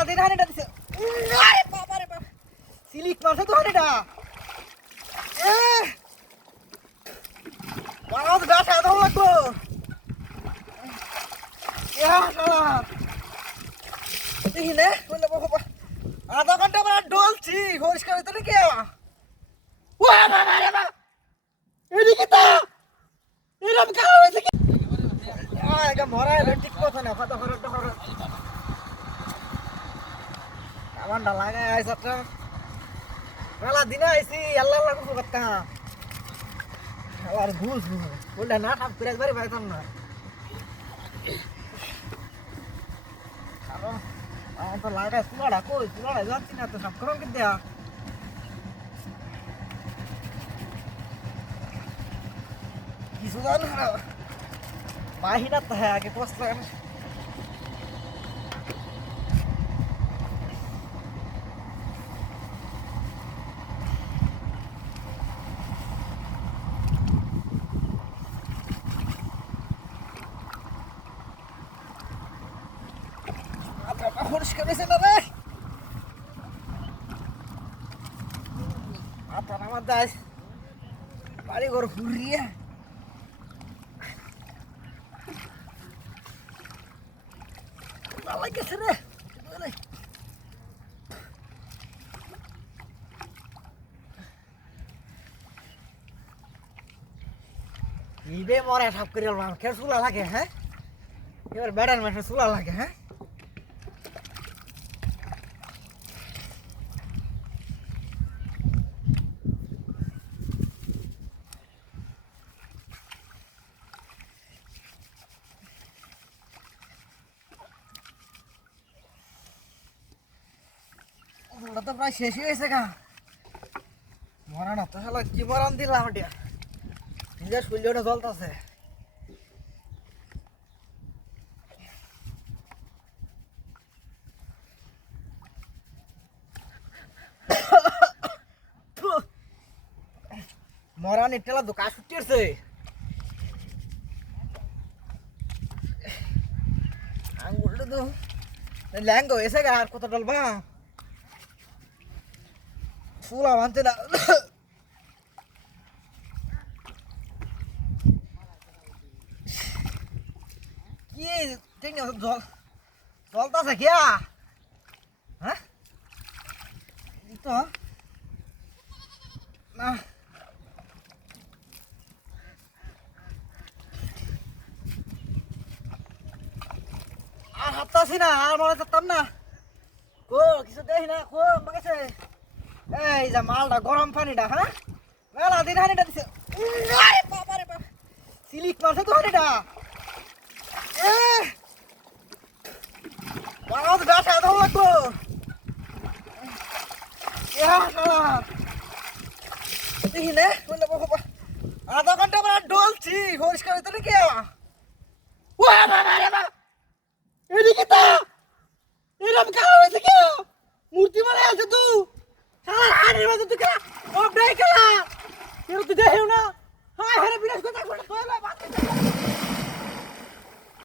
মেলা দিন হানিটা দিছে। আরে বাবা রে বাবা, সিলিক মারছে তো হানিটা। মারা তো ডাটা ধর লাগবো। দেখি নে বলে বাবা, আধা ঘন্টা পর ডলছি পরিষ্কার হইতো নাকি? ও বাবা রে বাবা, এদিকে তো এরকম খাওয়া হয়েছে কি? মরা ঠিক কথা না, কত খরচ খরচ আমার ডা লাগাই আইসা মেলা দিনে আইসি আল্লাহ লাগু কথা আর ঘুষ বললে না সাপ করে একবারে পাইতাম না। কারণ আমার তো লাগাই চুলাটা কই চুলাটা যাচ্ছি না তো সাপ করো কি দেয়া কিছু জানো বাহিনা তো হ্যাঁ আগে কষ্ট পরিষ্কার হয়েছে না রে মাথার আমার দাস বাড়ি ঘর ঘুরিয়ে গেছে রে ইবে মরে সাপ করে কে চুলা লাগে হ্যাঁ এবার বেড়ার মাসে চুলা লাগে হ্যাঁ ওটা তো প্রায় শেষই হয়েছে গা মরা না তো শালা কি মরান দিলাম ওটা নিজের শরীরটা জ্বলতেছে মরান ইটেলা দোকা ছুটিয়েছে আঙুলটা তো ল্যাঙ্গো এসে গা আর কত ডলবা ফুলা মানতে না কি ঠিক না জল জলতাছে কি হ্যাঁ তো না আর হাঁটতাছি না আর মনে করতাম না কো কিছু দেখি না কো মাগেছে এই যে মালটা গরম পানিটা হ্যাঁ মেলা দিন হানিটা দিছে। আরে বাবা রে বাবা, সিলিক মারছে তো হানিটা। মারা তো ডাটা ধর লাগবো। দেখি নে বলে বাবা, আধা ঘন্টা পর ডলছি পরিষ্কার হইতো নাকি? ও বাবা রে বাবা, এদিকে তো এরকম খাওয়া হয়েছে কি?